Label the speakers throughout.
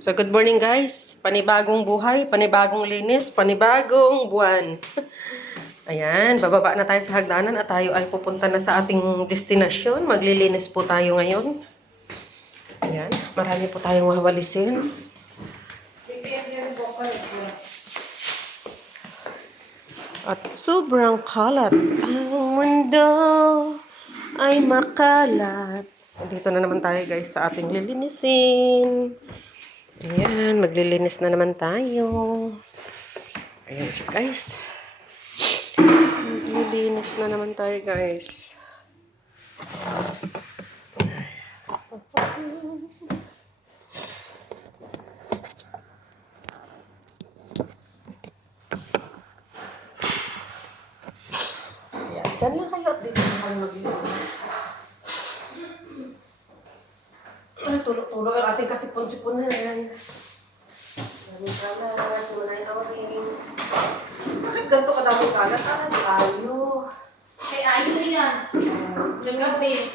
Speaker 1: So good morning guys. Panibagong buhay, panibagong linis, panibagong buwan. Ayan, bababa na tayo sa hagdanan at tayo ay pupunta na sa ating destinasyon. Maglilinis po tayo ngayon. Ayan, marami po tayong wawalisin. At sobrang kalat. Ang mundo ay makalat. Dito na naman tayo guys sa ating lilinisin. Ayan, maglilinis na naman tayo. Ayan siya guys. Maglilinis na naman tayo guys. Ayan, dyan lang kayo dito na kayo maglilinis. Tulo-tulo yung ating kasipon-sipon na yan. Maraming kalat, wala yung awing. Bakit ganito kadaming kalat? Ah, sa ayo.
Speaker 2: Kay ayo yan. Nagabi.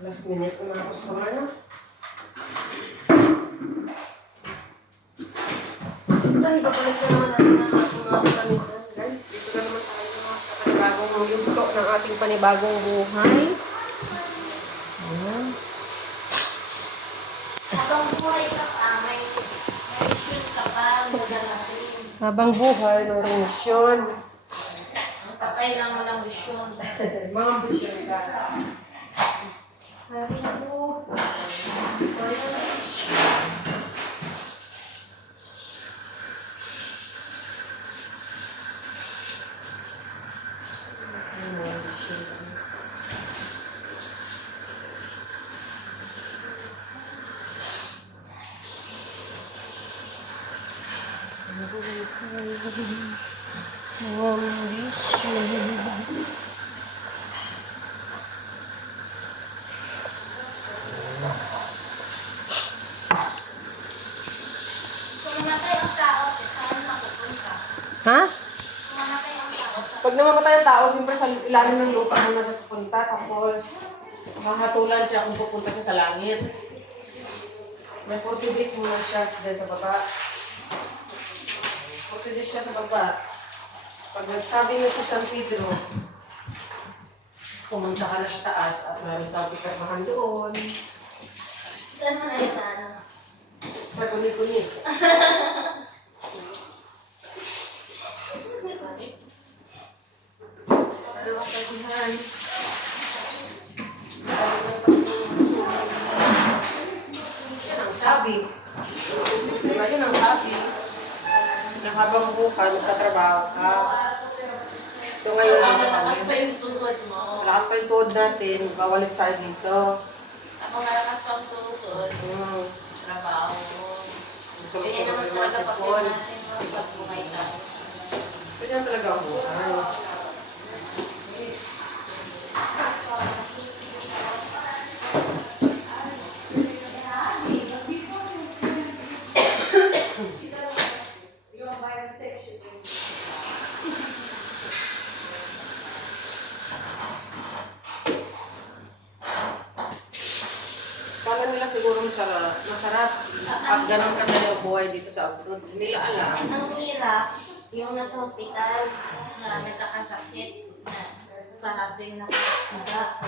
Speaker 1: Last minute na mga customer na. Ay, babalik na naman natin ang ating mga kamitan, ng ating panibagong buhay. Ayan.
Speaker 2: Habang buhay ka pa, may mission ka pa.
Speaker 1: Habang buhay, mayroong misyon.
Speaker 2: Ang sakay lang walang mission.
Speaker 1: mga misyon ka. Hari po.
Speaker 2: Lord. Tao,
Speaker 1: siyempre sa ilalim ng lupa muna siya pupunta. Tapos, mahatulan siya kung pupunta siya sa langit. May 40 days muna siya dyan sa baba. 40 days siya sa baba. Pag nagsabi niya sa San Pedro, pumunta ka na sa taas at meron kang pikarmahan doon.
Speaker 2: saan mo na yung ano?
Speaker 1: Maguni-guni. Ano ang kagihan? Yan ang sabi. Diba yun ang sabi? Na habang bukan, magkatrabaho ka. So ngayon, ano
Speaker 2: malakas pa yung tuhod mo.
Speaker 1: Lakas pa yung tuhod natin, bawalis tayo dito.
Speaker 2: Ako malakas pa ang tuhod.
Speaker 1: Hmm.
Speaker 2: Trabaho
Speaker 1: ko
Speaker 2: naman
Speaker 1: yung
Speaker 2: talaga pag natin pag buhay ka.
Speaker 1: Ganyan talaga ang buhay. Kala nila siguro masarap, masarap at ganun kadali ang buhay dito sa abroad. Hindi nila alam.
Speaker 2: Ang hirap, yung nasa hospital, na parating na kasada,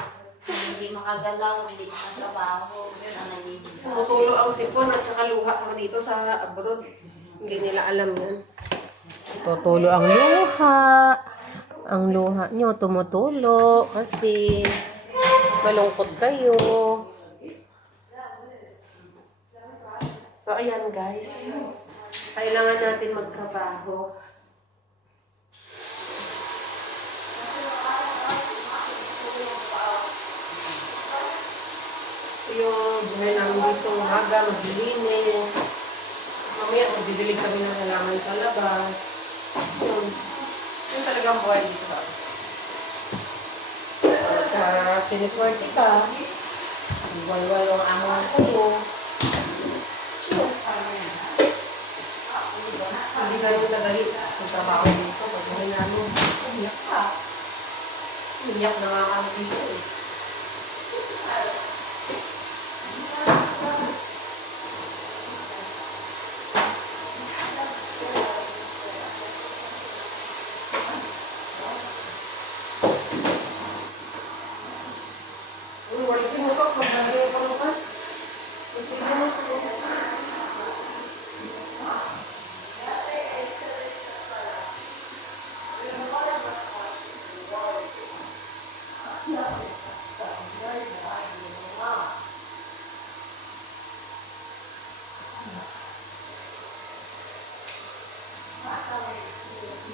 Speaker 2: hindi makagalaw, hindi makatrabaho, yun ang nagiging.
Speaker 1: Tumutulo ang sipon at saka luha mo dito sa abroad. Hindi nila alam yan. Tutulo ang luha. Ang luha nyo tumutulo kasi malungkot kayo. So, ayan guys. Kailangan natin magtrabaho. Ito yung buhay namin dito umaga, maglilinis. Mamaya, magdidilig kami ng halaman sa labas. Yun. Yun talaga ang buhay dito. Pagka siniswerte ka, walwal ang kayo. Yun. Hindi ganun kadali ang trabaho dito. May namin, umiyak ka. Umiyak na nga kami dito eh.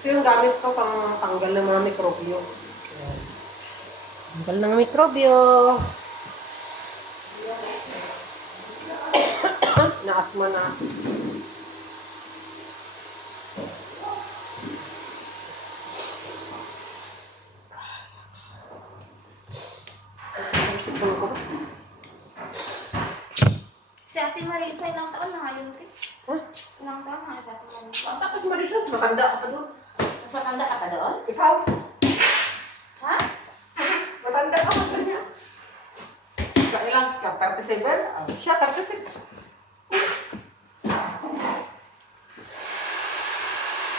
Speaker 1: Ito yung gamit ko pang tanggal ng mga mikrobyo. Ayan. Tanggal ng mikrobyo. Naasma na. Ang sipon ko ba?
Speaker 2: Si Ate Marisa, ilang taon na ngayon?
Speaker 1: Ha?
Speaker 2: Ilang taon na si Ate Marisa?
Speaker 1: Tapos Marisas, matanda ka pa doon.
Speaker 2: Matanda ka pa doon?
Speaker 1: Ikaw?
Speaker 2: Ha?
Speaker 1: Matanda ka pa niya. Kailan ka? 37? Siya, 36.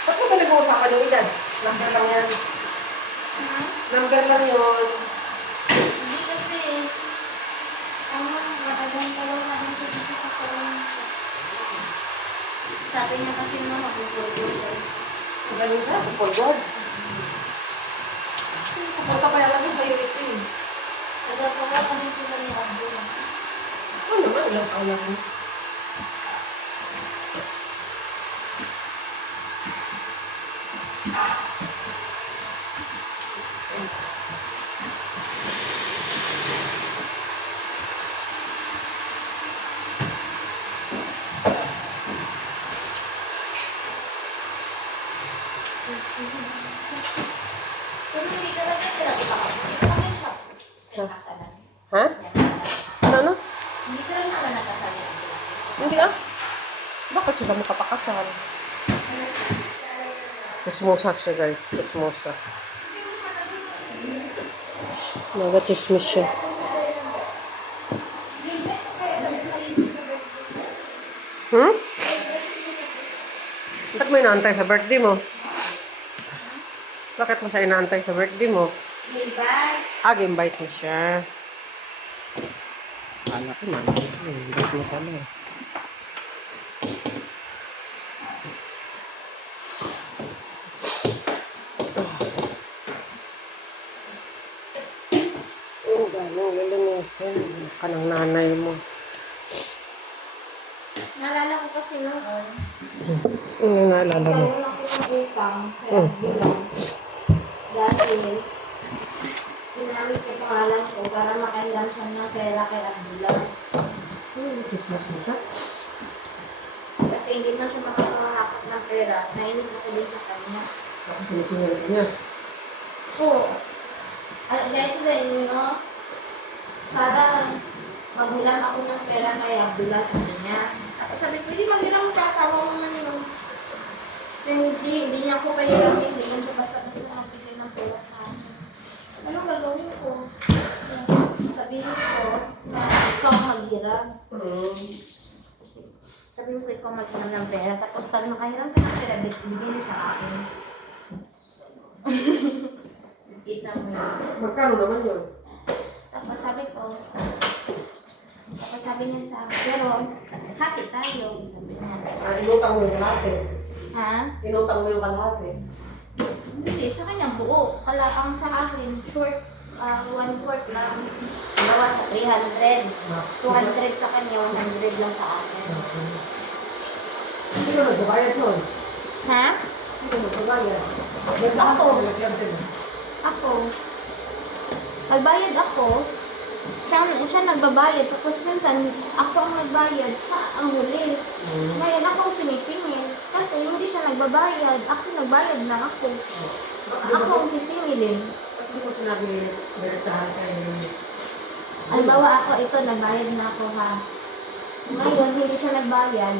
Speaker 1: Ba't mo ba nag-uusapan ng edad? Number lang yan.
Speaker 2: Ha?
Speaker 1: Number lang yun.
Speaker 2: Hindi kasi, ano, matagang talaw na siya dito sa salon. Sabi niya kasi na mag-google.
Speaker 1: Ganun siya, Paul God. Punta pa lang sa USA.
Speaker 2: Nagagawa pa din sila ni Abdul.
Speaker 1: Ano naman, ilang taon lang. yun.
Speaker 2: Pero hindi talaga sila itakap. Hindi talaga siya. Nakasalan.
Speaker 1: Ha? Ano, ano?
Speaker 2: Hindi talaga sila nakasalan.
Speaker 1: Hindi ah. Bakit sila makapakasal? Chismosa siya guys, chismosa. Naga-chismis siya. Hmm? Bakit mo inaantay sa birthday mo? Bakit mo siya inaantay sa birthday mo?
Speaker 2: Diba?
Speaker 1: Ah, invite mo siya. Kala ko man, invite mo pala eh. Lilinisin. Ka ng nanay mo.
Speaker 2: Naalala ko kasi noon.
Speaker 1: Ano yung naalala mo?
Speaker 2: Nagkaroon ako ng utang. Kaya bilang. Dahil, ginamit ko pangalan ko para makailan siya ng pera kay Abdullah.
Speaker 1: Hmm, Christmas na siya.
Speaker 2: Kasi hindi na siya makakahakot ng pera. Nainis ako din sa kanya.
Speaker 1: Tapos sinisingil ka niya.
Speaker 2: Oo. At dahil din, you know, para maghiram ako ng pera kay Abdullah sa kanya. Tapos sabi ko, hindi maghiram ka, asawa mo man yun. Hindi, hindi niya ako pahiramin, hindi niya siya basta-basta magbigay ng pera sa akin. Anong gagawin ko? Sabihin ko, na ikaw ang maghiram.
Speaker 1: Hmm.
Speaker 2: Sabihin ko, ikaw maghiram ng pera. Tapos pag nakahiram ka ng pera, niya sa akin. Kita mo yun.
Speaker 1: Magkano naman yun?
Speaker 2: Tapos sabi ko, tapos sabi niya sa akin, pero hati tayo, sabi niya.
Speaker 1: Ah, inutang mo yung kalahati.
Speaker 2: Ha?
Speaker 1: Inutang mo yung kalahati.
Speaker 2: Hindi, sa kanya buo. Kala ang sa akin, short, ah, one fourth lang. Dalawa sa 300. 200 sa kanya, 100 lang sa akin.
Speaker 1: Hindi mo nagbabayad nun.
Speaker 2: Ha?
Speaker 1: Hindi mo nagbabayad.
Speaker 2: Ako. Ako. Nagbayad ako. Siya, siya nagbabayad. Tapos minsan, ako ang nagbayad. Siya ang huli. Ngayon ako ang sinisingil. Kasi hindi siya nagbabayad. Ako nagbayad na ako. Ako ang sisingilin.
Speaker 1: Di mo sinabi diretsahan kay...
Speaker 2: Halimbawa ako, ito, nagbayad na ako ha. Ngayon, hindi siya nagbayad.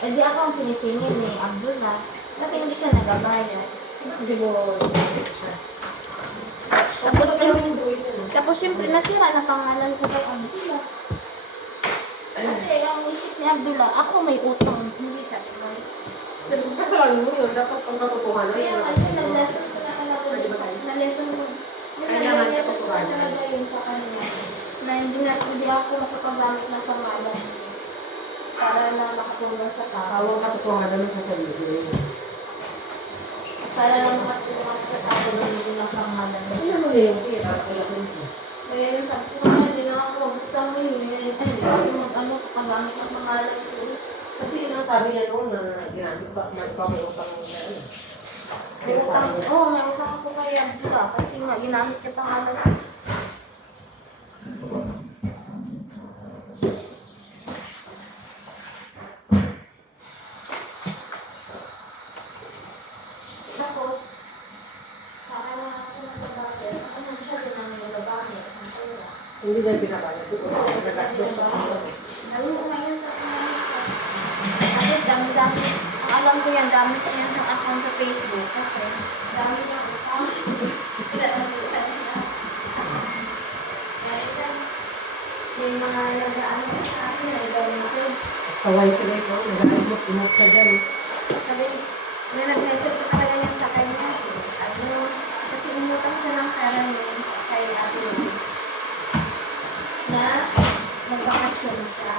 Speaker 2: E di ako ang sinisingil ni Abdullah. Kasi hindi siya nagbabayad.
Speaker 1: Hindi mo...
Speaker 2: Tapos,
Speaker 1: yung yun?
Speaker 2: tapos syempre, nasira na pangalan ko kay Abdullah. Kasi ang isip ni Abdullah, ako may utang. Hindi sa akin.
Speaker 1: Kasalanan mo yun. Dapat ang katotohanan
Speaker 2: Kaya
Speaker 1: yun.
Speaker 2: kasi nag-lesson ko na talaga yun sa na-lesson mo.
Speaker 1: Kailangan
Speaker 2: ko
Speaker 1: katotohanan.
Speaker 2: talaga yun sa kanila. Na hindi na hindi ako makapagamit ng pangalan. Para na makatulong sa tao.
Speaker 1: Tawag katotohanan mo sa sarili.
Speaker 2: Para lang tao ng mga pangalan.
Speaker 1: Ano mo na yung ito.
Speaker 2: Eh, sabi ko nga, hindi na ako butang mo yun. Eh, hindi ako mag-ano, pagamit ang pangalan ko.
Speaker 1: Kasi yun sabi niya noon na ginamit pa, magpapayutang na ano.
Speaker 2: May utang, oo, may utang ako kaya, di ba? Kasi nga, ginamit ka pangalan ko. Tapos, saka na ako nagbabago. Ano siya din ang nagbabago? Ang pera.
Speaker 1: Hindi na pinabayad. Nag-adjust sa
Speaker 2: ngayon sa Kasi alam ko yan, dami ko yan ng account sa Facebook. Kasi dami niya. Yan, May mga nag-ano sa akin, nag-donation.
Speaker 1: Saway sila isa. Nag-adjust. Imot siya dyan. eh.
Speaker 2: Sabi, may nag-message ko talaga yan sa kanya. Ano, kasi umutang siya ng pera niya kay Ate Luis. Na magbakasyon siya.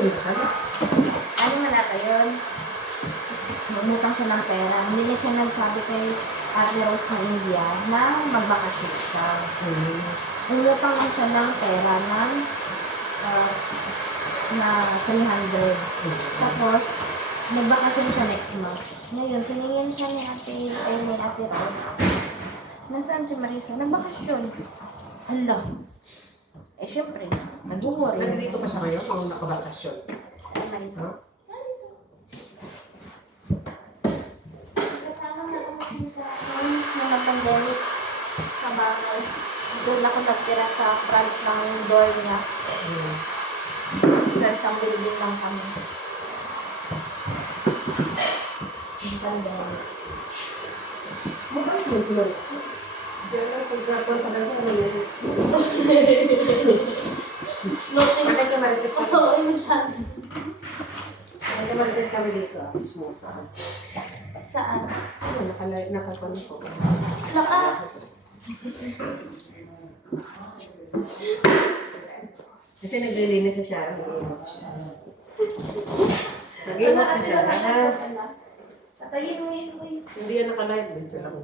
Speaker 2: Ano man na yun? Mamutang siya ng pera. Hindi na siya nagsabi kay Ate Rose ng India na magbakasyon siya.
Speaker 1: Hmm.
Speaker 2: Umutang siya ng pera ng ah, na 300. Tapos, magbakasyon siya next month. Ngayon, tiningin siya ni Ate, ay ni Ate Rose. Nasaan si Marisa? Nagbakasyon. Hala. Syempre, nag-worry.
Speaker 1: Nandito pa siya ngayon kung nakabakasyon.
Speaker 2: Marisa.
Speaker 1: Ha?
Speaker 2: Kasama na ako sa mga pandemic sa bahay. Doon ako nagtira sa front ng door niya.
Speaker 1: Hmm.
Speaker 2: Sa isang building lang kami. Yung pandemic.
Speaker 1: Yun si Ano?
Speaker 2: Noting
Speaker 1: Bakit ka marites?
Speaker 2: Kasuoy mo siya.
Speaker 1: Bakit ka marites kami dito? Smoke ah.
Speaker 2: Saan?
Speaker 1: Ano, nakakon ko.
Speaker 2: Laka.
Speaker 1: Kasi naglilinis sa siya. Nag-imot sa siya.
Speaker 2: Tatayin mo yun, boy.
Speaker 1: Hindi yan nakalive. Dito lang.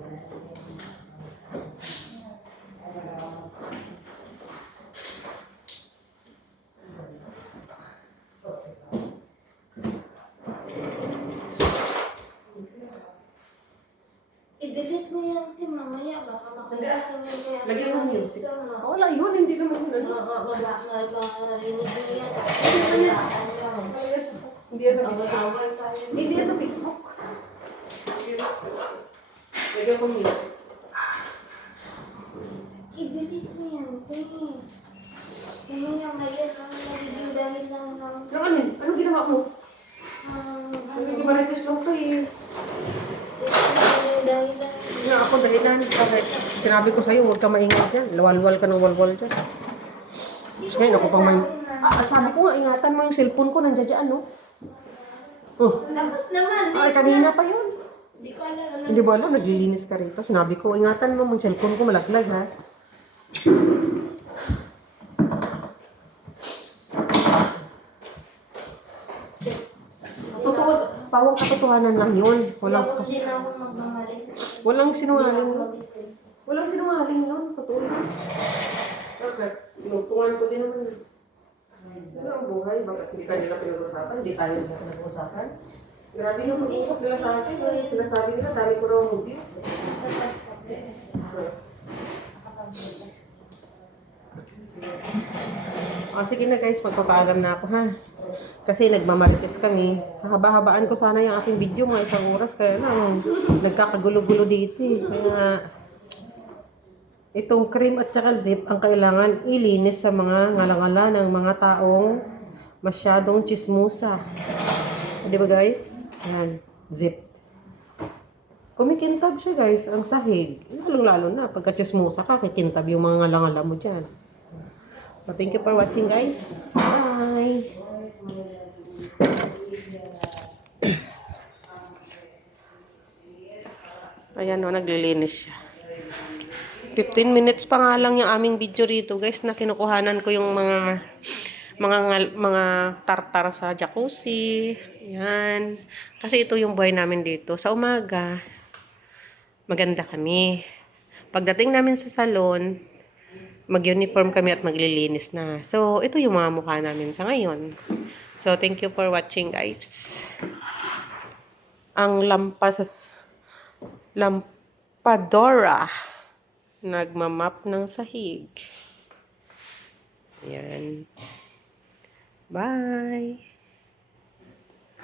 Speaker 2: I-delete mo yan, Tim. Mamaya baka makalimutan mo yan.
Speaker 1: Lagyan mo music.
Speaker 2: Sama.
Speaker 1: Wala yun, hindi naman yun. Ano.
Speaker 2: ma- ma- ma- Marinig mo yan. Wala.
Speaker 1: Hindi yan sa Facebook. Hindi sa Facebook. Lagyan ko music.
Speaker 2: I-delete mo yan, Tim. Mamaya ngayon, ang nagiging dahil lang ng...
Speaker 1: Ano ano? Anong ginawa mo?
Speaker 2: ang-
Speaker 1: Nagiging marites lang ko eh. Nga ako dahilan. Bakit? Sinabi ko sa'yo, huwag ka maingay dyan. Walwal ka ng walwal dyan. So, ngayon ako pang may... Ah, sabi ko nga, ingatan mo yung cellphone ko, nandiyan dyan, no? Oh,
Speaker 2: Tapos naman.
Speaker 1: ay, kanina pa yun.
Speaker 2: Hindi ko alam. Ano.
Speaker 1: Hindi ba alam, naglilinis ka rito. Sinabi ko, ingatan mo, yung cellphone ko malaglag, ha? Totoo, pawang katotohanan lang yun. Walang,
Speaker 2: Hindi na ako magmamalik.
Speaker 1: walang sinungaling. Walang sinungaling yun. Totoo yun. Bakit? Tinutungan ko din naman. Ano ang buhay? Bakit hindi ka nila pinag-usapan? Hindi tayo nila pinag-usapan? Grabe yung pag-usap nila sa akin. eh. Sinasabi nila, dami ko raw movie. O, sige na guys, magpapaalam na ako ha. Kasi nagmamarites kami. Hahaba-habaan ko sana yung aking video mga isang oras. Kaya lang, nagkakagulo-gulo dito eh. Kaya, itong cream at saka zip ang kailangan ilinis sa mga ngalangala ng mga taong masyadong chismusa. Di ba guys? Yan, zip. Kumikintab siya guys, ang sahig. Lalong-lalo na, pagka chismusa ka, kikintab yung mga ngalangala mo dyan. So, thank you for watching guys. Bye! Ayan o, naglilinis siya. 15 minutes pa nga lang yung aming video rito guys na kinukuhanan ko yung mga mga mga tartar sa jacuzzi. Yan. Kasi ito yung buhay namin dito. Sa umaga, maganda kami. Pagdating namin sa salon, mag-uniform kami at maglilinis na. So, ito yung mga mukha namin sa ngayon. So, thank you for watching, guys. Ang lampas lampadora nagmamap ng sahig. Ayan. Bye!